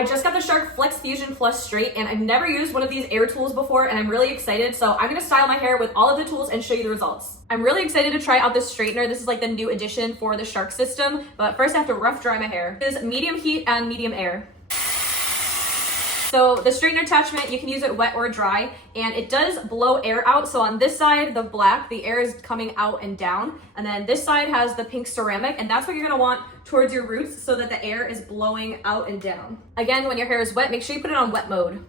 I just got the Shark FlexFusion Straight, and I've never used one of these air tools before, and I'm really excited. So I'm gonna style my hair with all of the tools and show you the results. I'm really excited to try out this straightener. This is like the new addition for the Shark system, but first I have to rough dry my hair. It is medium heat and medium air. So the straightener attachment, you can use it wet or dry, and it does blow air out. So on this side, the black, the air is coming out and down. And then this side has the pink ceramic, and that's what you're gonna want towards your roots so that the air is blowing out and down. Again, when your hair is wet, make sure you put it on wet mode.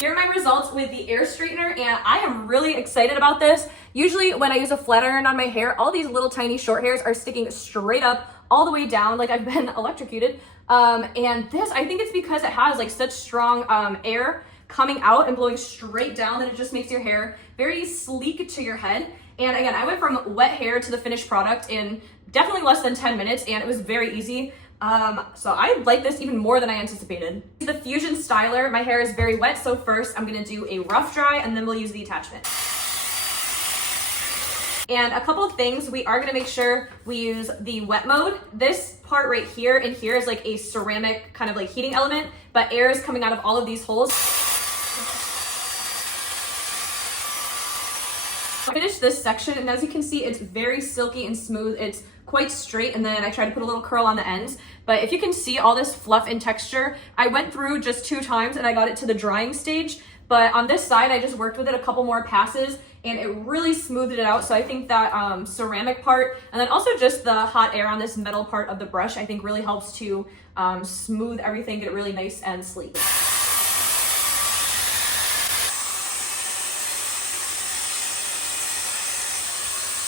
Here are my results with the air straightener, and I am really excited about this. Usually when I use a flat iron on my hair, all these little tiny short hairs are sticking straight up all the way down like I've been electrocuted. And this, I think it's because it has like such strong air coming out and blowing straight down that it just makes your hair very sleek to your head. And again, I went from wet hair to the finished product in definitely less than 10 minutes, and it was very easy. So I like this even more than I anticipated. The Fusion Styler, my hair is very wet, so first I'm gonna do a rough dry and then we'll use the attachment. And a couple of things, we are gonna make sure we use the wet mode. This part right here and here is like a ceramic kind of like heating element, but air is coming out of all of these holes. I finished this section, and as you can see, it's very silky and smooth. It's quite straight, and then I tried to put a little curl on the ends. But if you can see all this fluff and texture, I went through just 2 times and I got it to the drying stage. But on this side, I just worked with it a couple more passes and it really smoothed it out. So I think that ceramic part, and then also just the hot air on this metal part of the brush, I think really helps to smooth everything, get it really nice and sleek.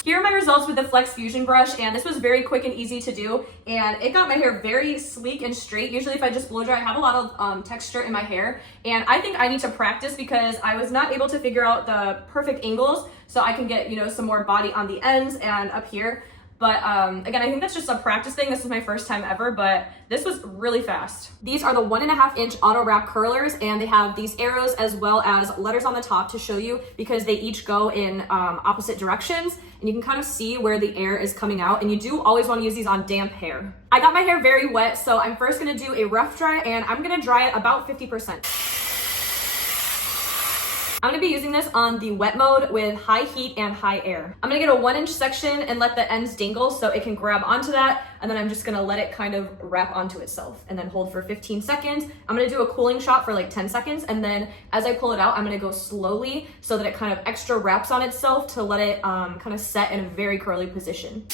Here are my results with the FlexFusion brush, and this was very quick and easy to do, and it got my hair very sleek and straight. Usually if I just blow dry, I have a lot of texture in my hair, and I think I need to practice because I was not able to figure out the perfect angles so I can get, you know, some more body on the ends and up here. But again, I think that's just a practice thing. This is my first time ever, but this was really fast. These are the 1.5-inch auto wrap curlers, and they have these arrows as well as letters on the top to show you because they each go in opposite directions, and you can kind of see where the air is coming out, and you do always want to use these on damp hair. I got my hair very wet, so I'm first gonna do a rough dry, and I'm gonna dry it about 50%. I'm gonna be using this on the wet mode with high heat and high air. I'm gonna get a 1-inch section and let the ends dangle so it can grab onto that, and then I'm just gonna let it kind of wrap onto itself and then hold for 15 seconds. I'm gonna do a cooling shot for like 10 seconds, and then as I pull it out, I'm gonna go slowly so that it kind of extra wraps on itself to let it kind of set in a very curly position.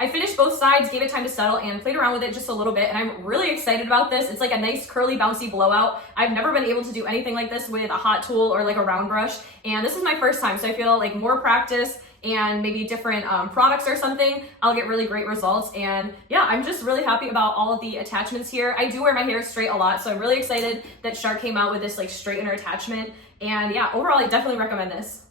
I finished both sides, gave it time to settle, and played around with it just a little bit, and I'm really excited about this. It's like a nice curly bouncy blowout. I've never been able to do anything like this with a hot tool or like a round brush, and this is my first time, so I feel like more practice and maybe different products or something, I'll get really great results. And yeah, I'm just really happy about all of the attachments here. I do wear my hair straight a lot, so I'm really excited that Shark came out with this like straightener attachment, and yeah, overall I definitely recommend this.